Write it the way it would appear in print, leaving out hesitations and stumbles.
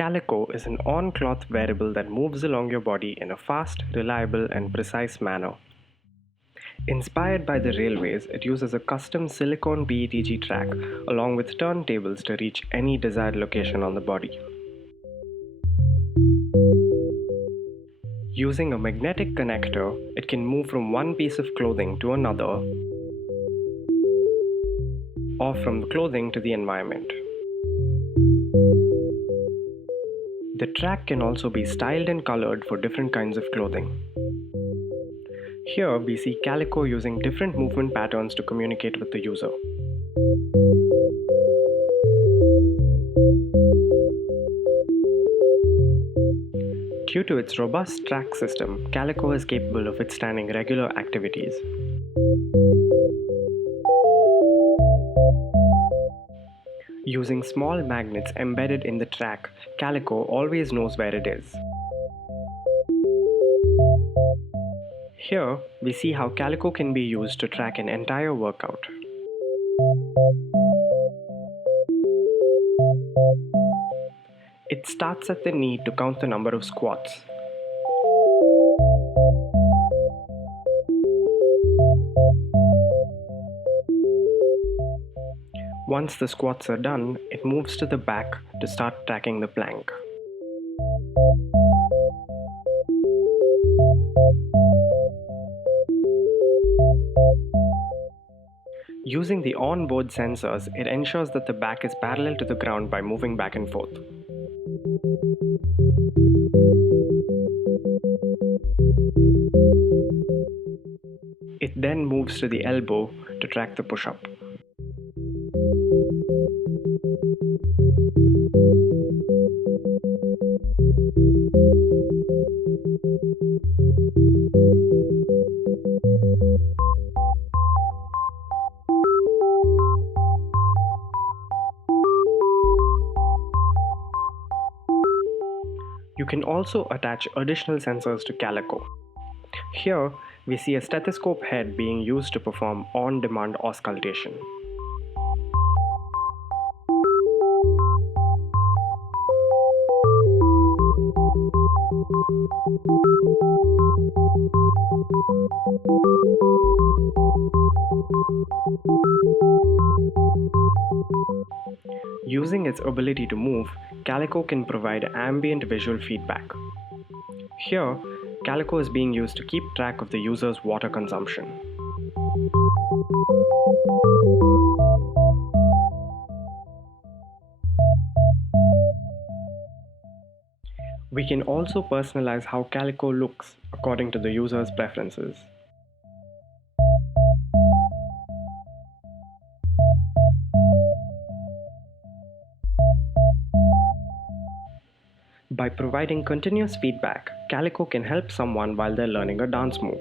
Calico is an on-cloth wearable that moves along your body in a fast, reliable, and precise manner. Inspired by the railways, it uses a custom silicone PETG track along with turntables to reach any desired location on the body. Using a magnetic connector, it can move from one piece of clothing to another or from the clothing to the environment. The track can also be styled and colored for different kinds of clothing. Here we see Calico using different movement patterns to communicate with the user. Due to its robust track system, Calico is capable of withstanding regular activities. Using small magnets embedded in the track, Calico always knows where it is. Here, we see how Calico can be used to track an entire workout. It starts at the knee to count the number of squats. Once the squats are done, it moves to the back to start tracking the plank. Using the on-board sensors, it ensures that the back is parallel to the ground by moving back and forth. It then moves to the elbow to track the push-up. You can also attach additional sensors to Calico. Here, we see a stethoscope head being used to perform on-demand auscultation. Using its ability to move, Calico can provide ambient visual feedback. Here, Calico is being used to keep track of the user's water consumption. We can also personalize how Calico looks according to the user's preferences. By providing continuous feedback, Calico can help someone while they're learning a dance move.